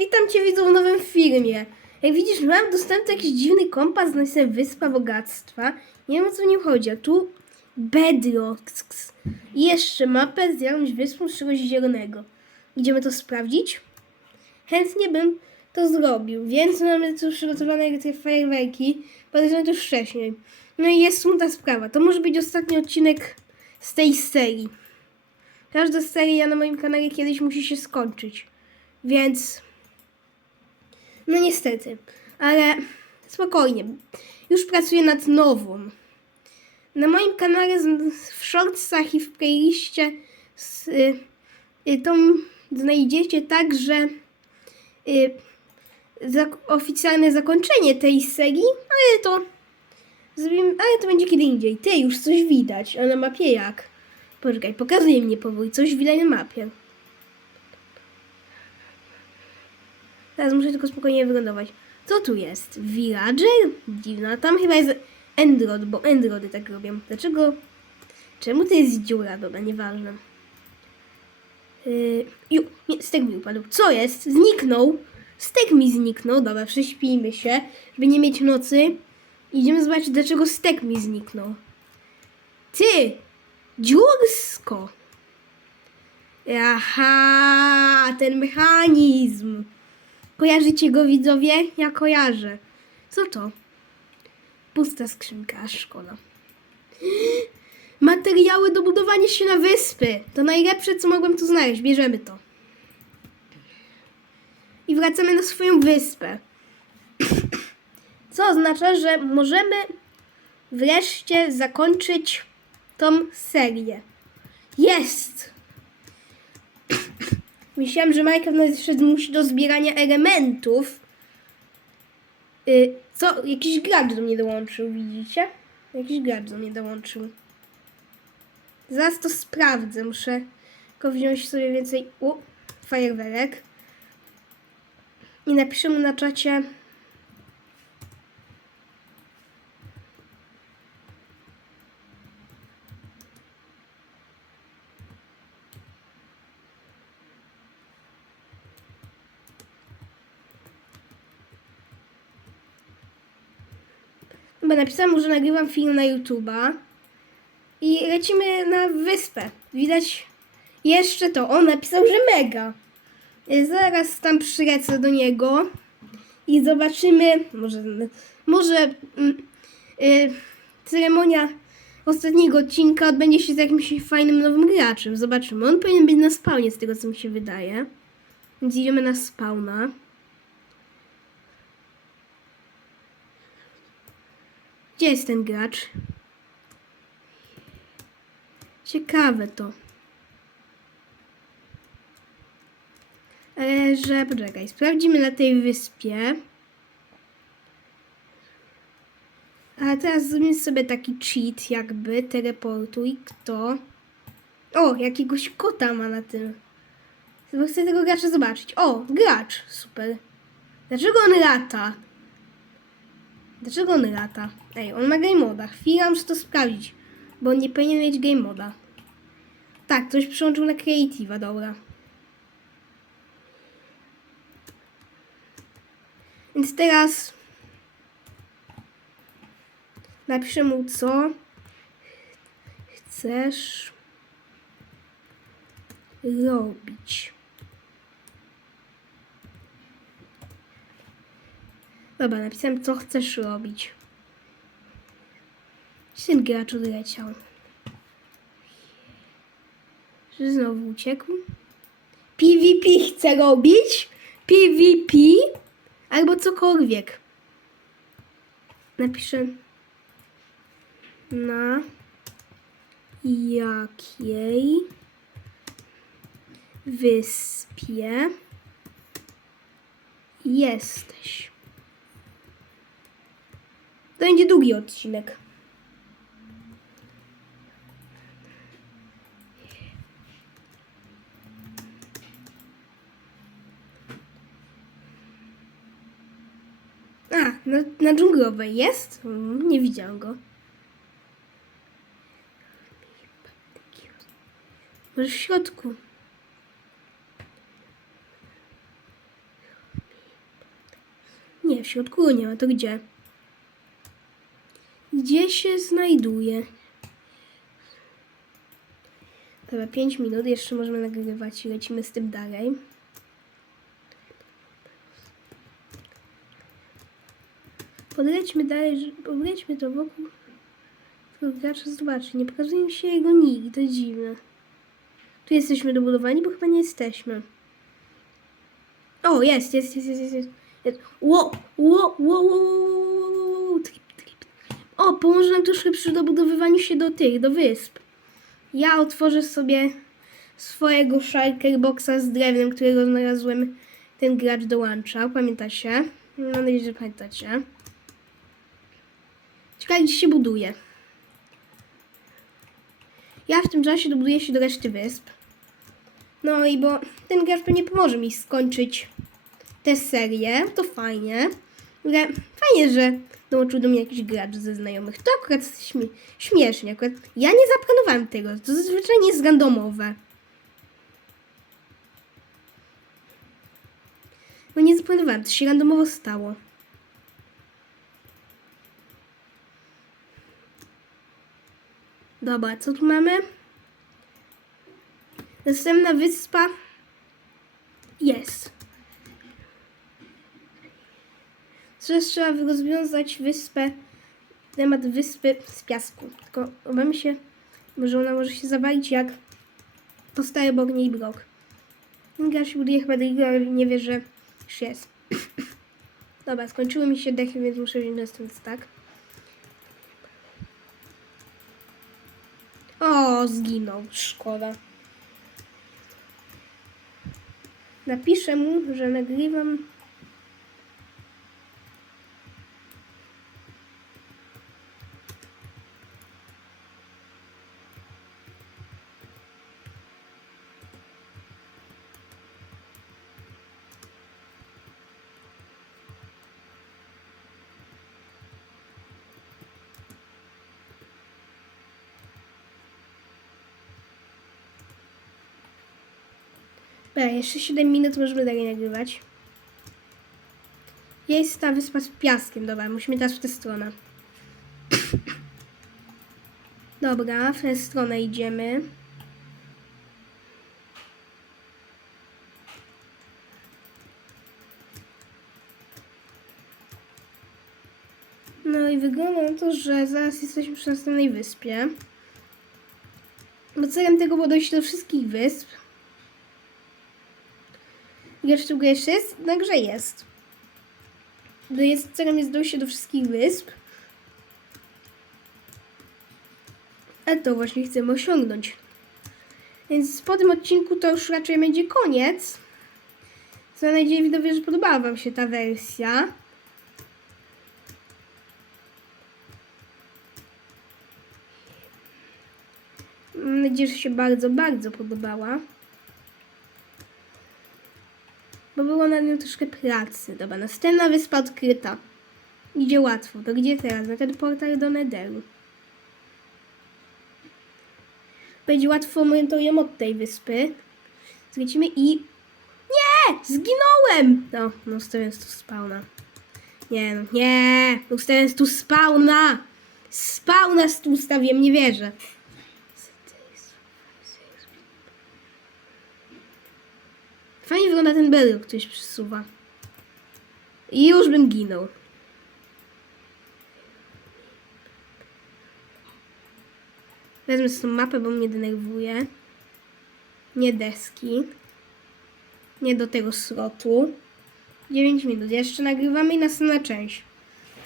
Witam Cię widzu w nowym filmie. Jak widzisz, mam dostępny jakiś dziwny kompas na sobie Wyspa Bogactwa. Nie wiem o co w nim chodzi, a tu Bedrock. I jeszcze mapę z jakąś wyspą z czegoś zielonego. Idziemy to sprawdzić? Chętnie bym to zrobił, więc mamy tu przygotowane te fajerwerki. Podejrzewam to już wcześniej. No i jest smutna sprawa. To może być ostatni odcinek z tej serii. Każda seria na moim kanale kiedyś musi się skończyć. Więc. No niestety. Ale spokojnie. Już pracuję nad nową. Na moim kanale w shortsach i w playliście z, y, y, tą znajdziecie także y, oficjalne zakończenie tej serii, ale to zrobimy, ale to będzie kiedy indziej. Ty, już coś widać, a na mapie jak? Poczekaj, pokazuje mnie powoli, coś widać na mapie. Teraz muszę tylko spokojnie wyglądować. Co tu jest? Villager? Dziwna. Tam chyba jest Endrod, bo Endrody tak robią. Dlaczego? Czemu to jest dziura? Dobra, nieważne. Yy, ju, nie, stek mi upadł. Co jest? Zniknął. Stek mi zniknął. Dobra, prześpijmy się, żeby nie mieć nocy. Idziemy zobaczyć, dlaczego stek mi zniknął. Ty! Dziursko! Aha, ten mechanizm. Kojarzycie go widzowie? Ja kojarzę. Co to? Pusta skrzynka, szkoda. Materiały do budowania się na wyspy. To najlepsze, co mogłem tu znaleźć. Bierzemy to. I wracamy na swoją wyspę. Co oznacza, że możemy wreszcie zakończyć tą serię. Jest! Myślałem, że Minecraft nas jeszcze zmusi do zbierania elementów. Y, co? Jakiś gracz do mnie dołączył, widzicie? Jakiś gracz do mnie dołączył. Zaraz to sprawdzę. Muszę tylko wziąć sobie więcej... U, fajerwerek. I napiszę mu na czacie... Bo napisałam mu, że nagrywam film na YouTube'a. I lecimy na wyspę. Widać jeszcze to. On napisał, że mega. Y, Zaraz tam przylecę do niego i zobaczymy. Może, może mm, y, ceremonia ostatniego odcinka odbędzie się z jakimś fajnym nowym graczem. Zobaczymy. On powinien być na spawnie, z tego co mi się wydaje. Więc idziemy na spawna. Gdzie jest ten gracz? Ciekawe to. Ale że poczekaj, sprawdzimy na tej wyspie. A teraz zrobimy sobie taki cheat, jakby teleportuj kto. O, jakiegoś kota ma na tym. Chcę tego gracza zobaczyć. O, gracz, super. Dlaczego on lata? Dlaczego on lata? Ej, on ma game moda. Chwila, muszę to sprawdzić. Bo on nie powinien mieć game moda. Tak, ktoś przyłączył na Creative'a, dobra. Więc teraz napiszę mu, co chcesz robić. Dobra, napisałem, co chcesz robić. Gdzie ten gracz odleciał? Czy znowu uciekł? PvP chce robić? PvP? Albo cokolwiek. Napiszę na jakiej wyspie jesteś? To będzie długi odcinek. A, na, na dżunglowej jest? Mm, Nie widziałam go. Może w środku. Nie, w środku nie ma. To gdzie? Gdzie się znajduje? Dobra, 5 minut. Jeszcze możemy nagrywać i lecimy z tym dalej. Podlećmy dalej, podlećmy to wokół tego gracza zobaczy. Nie pokazuje mi się jego nick, to dziwne. Tu jesteśmy dobudowani, bo chyba nie jesteśmy. O, jest, jest, jest, jest, jest. jest. jest. Ło, ło, ło, ło, O, pomoże nam troszkę przy dobudowywaniu się do tych, do wysp. Ja otworzę sobie swojego shulker boxa z drewnem, którego znalazłem. Ten gracz dołączał, pamiętacie? Mam nadzieję, że pamiętacie. Ciekawe, gdzie się buduje. Ja w tym czasie dobuduję się do reszty wysp. No i bo ten gracz pewnie pomoże mi skończyć tę serię. To fajnie. Fajnie, że dołączył do mnie jakiś gracz ze znajomych. To akurat śmie śmiesznie. Akurat ja nie zaplanowałem tego. To zazwyczaj nie jest randomowe. No nie zaplanowałem, to się randomowo stało. Dobra, co tu mamy? Następna wyspa jest. Teraz trzeba rozwiązać wyspę, temat wyspy z piasku. Tylko obawiam się, że ona może się zawalić jak powstaje obok niej blok. Gracz się buduje chyba drugiego, nie wie, że już jest. Dobra, skończyły mi się dechy, więc muszę wziąć następny tak. O, zginął. Szkoda. Napiszę mu, że nagrywam. Dobra, jeszcze 7 minut możemy dalej nagrywać. Jest ta wyspa z piaskiem, dobra, musimy teraz w tę stronę. Dobra, w tę stronę idziemy. No i wygląda na to, że zaraz jesteśmy przy następnej wyspie. Bo celem tego było dojść do wszystkich wysp. Jeszcze tu jeszcze jest? Na grze jest. Jest celem jest dojście do wszystkich wysp. A to właśnie chcemy osiągnąć. Więc po tym odcinku to już raczej będzie koniec. Mam nadzieję, widzowie, że podobała Wam się ta wersja. Mam nadzieję, że się bardzo, bardzo podobała. Bo było na nią troszkę pracy. Dobra, następna wyspa odkryta. Idzie łatwo. To gdzie teraz? Na ten portal do Netheru. Będzie łatwo monitorują od tej wyspy. Zlecimy i... Nie! Zginąłem! No, no ustawiając tu spawna. Nie no, nie! Ustawiając tu spawna! Spawna tu ustawiłem, nie wierzę. Fajnie wygląda ten który się przesuwa. I już bym ginął. Wezmę sobie mapę, bo mnie denerwuje. Nie deski. Nie do tego slotu. 9 minut. Jeszcze nagrywamy i następna część.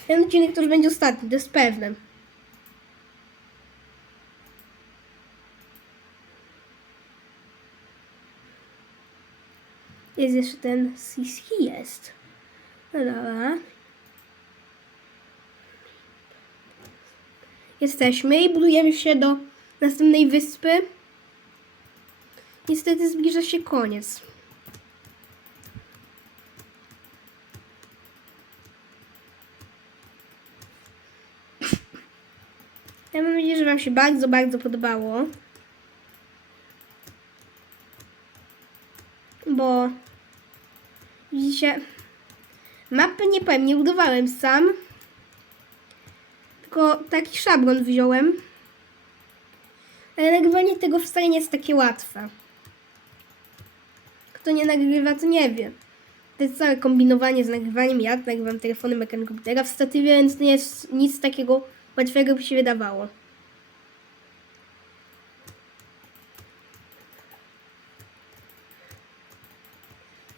Ten odcinek to już będzie ostatni, to jest pewne. Jest jeszcze ten Siski jest. No dobra. Jesteśmy i budujemy się do następnej wyspy. Niestety zbliża się koniec. Ja mam nadzieję, że Wam się bardzo, bardzo podobało. Bo widzicie, Mapy nie powiem, nie budowałem sam. Tylko taki szablon wziąłem. Ale nagrywanie tego wcale nie jest takie łatwe. Kto nie nagrywa, to nie wie. To jest całe kombinowanie z nagrywaniem. Ja nagrywam telefonem ekran komputera w statywie, więc nie jest nic takiego łatwego, by się wydawało.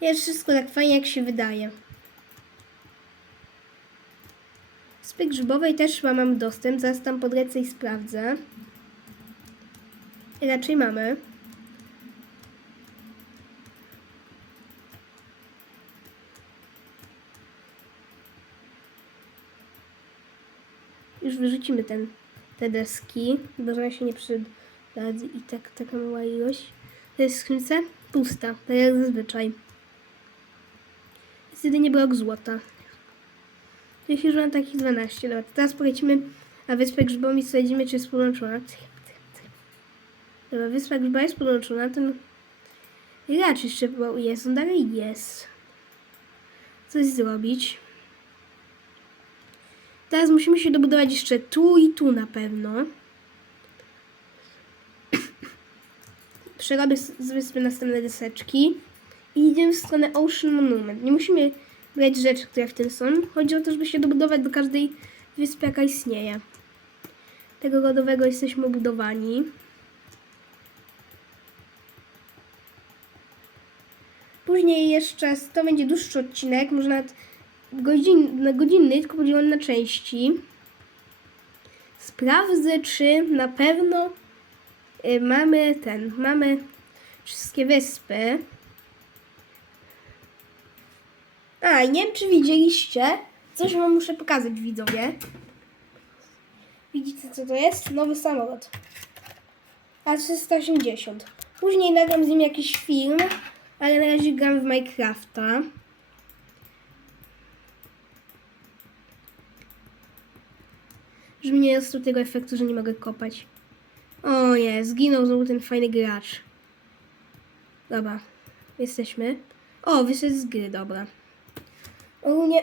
Jest wszystko tak fajnie, jak się wydaje. Spy grzybowej też chyba mamy dostęp. Zaraz tam podlecę i sprawdzę. Raczej mamy. Już wyrzucimy ten, te deski, bo się nie przydadzą i tak taka mała ilość. To jest skrzynce pusta, tak jak zazwyczaj. Jest jedynie blok złota. Jeśli mam takich 12. Dobra, teraz polecimy na wyspę grzybową i sprawdzimy, czy jest połączona. Dobra, wyspa grzyba jest połączona. Ten gracz jeszcze chyba jest. On dalej jest. Coś zrobić. Teraz musimy się dobudować jeszcze tu i tu na pewno. Przerobię z wyspy następne deseczki. I idziemy w stronę Ocean Monument. Nie musimy brać rzeczy, które w tym są. Chodzi o to, żeby się dobudować do każdej wyspy, jaka istnieje. Tego rodowego jesteśmy obudowani. Później jeszcze, to będzie dłuższy odcinek, może nawet godzin, na godzinny, tylko podzielony na części. Sprawdzę, czy na pewno y, mamy ten, mamy wszystkie wyspy. A, i nie wiem, czy widzieliście, coś wam muszę pokazać, widzowie. Widzicie, co to jest? Nowy samolot. A380. Później nagram z nim jakiś film, ale na razie gram w Minecrafta. Żeby nie dostał tego efektu, że nie mogę kopać. O nie, zginął znowu ten fajny gracz. Dobra, jesteśmy. O, wyszedł z gry, dobra. Ogólnie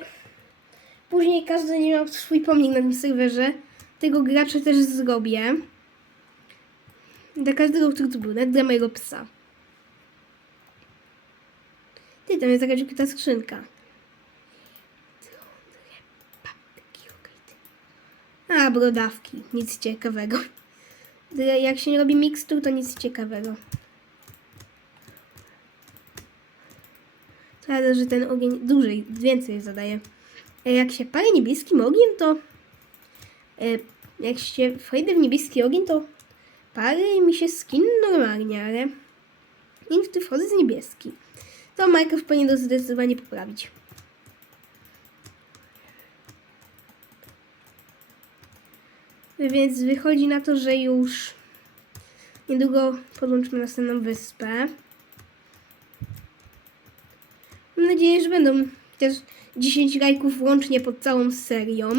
później każdy będzie miał swój pomnik na tym serwerze. Tego gracza też zrobię. Dla każdego, który tu był, nawet dla mojego psa. Ty, tam jest jakaś ukryta skrzynka. A, brodawki. Nic ciekawego. Jak się nie robi mikstur, to nic ciekawego. Prawda, że ten ogień dłużej, więcej zadaje. E, Jak się pali niebieskim ogniem, to e, jak się wejdę w niebieski ogień, to pali mi się skin normalnie, ale im w wchodzę z niebieski. To Minecraft powinien to zdecydowanie poprawić. Więc wychodzi na to, że już niedługo podłączymy następną wyspę. Mam nadzieję, że będą też 10 lajków łącznie pod całą serią.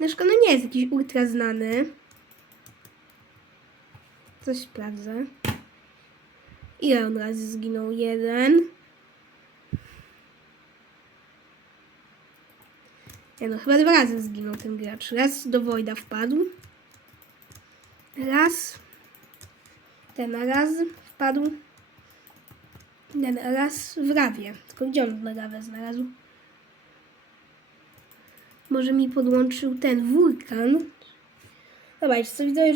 Nasz kanał nie jest jakiś ultra znany. Coś sprawdzę. Ile on razy zginął? Jeden. Nie no, chyba dwa razy zginął ten gracz. Raz do Wojda wpadł. Raz. Ten raz wpadł. Ten raz w rawie. Tylko gdzie on rawę znalazł? Może mi podłączył ten wulkan. Dobra, co widzę,